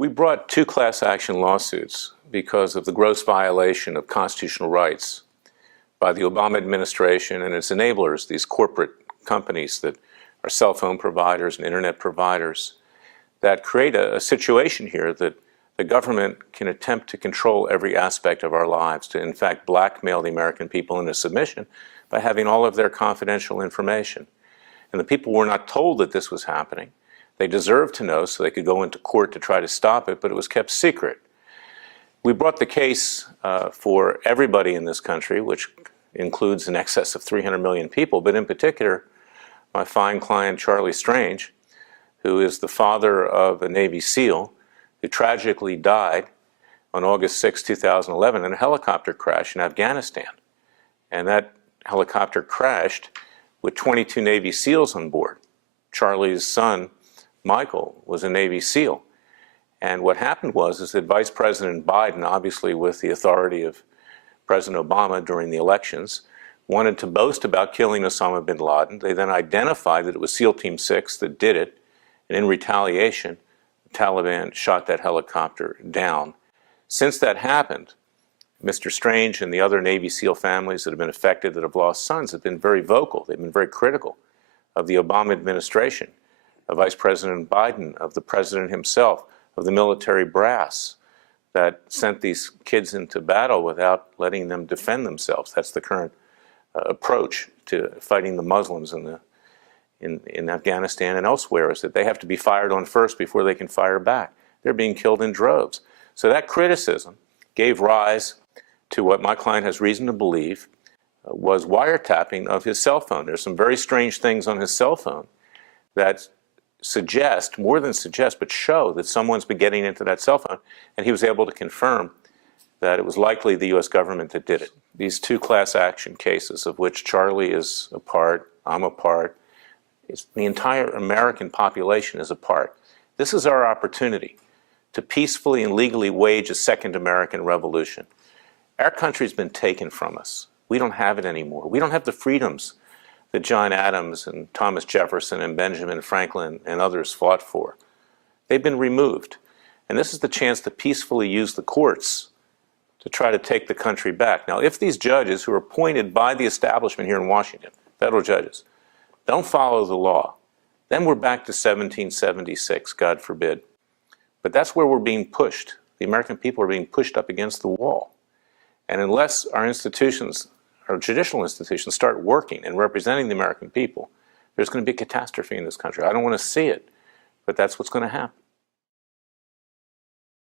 We brought 2 class action lawsuits because of the gross violation of constitutional rights by the Obama administration and its enablers, these corporate companies that are cell phone providers and internet providers, that create a situation here that the government can attempt to control every aspect of our lives, to in fact blackmail the American people into submission by having all of their confidential information. And the people were not told that this was happening. They deserved to know so they could go into court to try to stop it, but it was kept secret. We brought the case for everybody in this country, which includes in excess of 300 million people, but in particular, my fine client Charlie Strange, who is the father of a Navy SEAL who tragically died on August 6, 2011 in a helicopter crash in Afghanistan. And that helicopter crashed with 22 Navy SEALs on board. Charlie's son, Michael, was a Navy SEAL. And what happened was that Vice President Biden, obviously with the authority of President Obama during the elections, wanted to boast about killing Osama bin Laden. They then identified that it was SEAL Team 6 that did it, and in retaliation, the Taliban shot that helicopter down. Since that happened, Mr. Strange and the other Navy SEAL families that have been affected, that have lost sons, have been very vocal. They've been very critical of the Obama administration, of Vice President Biden, of the President himself, of the military brass that sent these kids into battle without letting them defend themselves. That's the current approach to fighting the Muslims in Afghanistan and elsewhere, is that they have to be fired on first before they can fire back. They're being killed in droves. So that criticism gave rise to what my client has reason to believe was wiretapping of his cell phone. There's some very strange things on his cell phone that suggest, more than suggest, but show that someone's been getting into that cell phone, and he was able to confirm that it was likely the U.S. government that did it. These 2 class action cases, of which Charlie is a part, I'm a part, the entire American population is a part. This is our opportunity to peacefully and legally wage a second American revolution. Our country's been taken from us. We don't have it anymore. We don't have the freedoms that John Adams and Thomas Jefferson and Benjamin Franklin and others fought for. They've been removed. And this is the chance to peacefully use the courts to try to take the country back. Now, if these judges who are appointed by the establishment here in Washington, federal judges, don't follow the law, then we're back to 1776, God forbid. But that's where we're being pushed. The American people are being pushed up against the wall. And unless our institutions, our judicial institutions, start working and representing the American people, there's going to be a catastrophe in this country. I don't want to see it, but that's what's going to happen.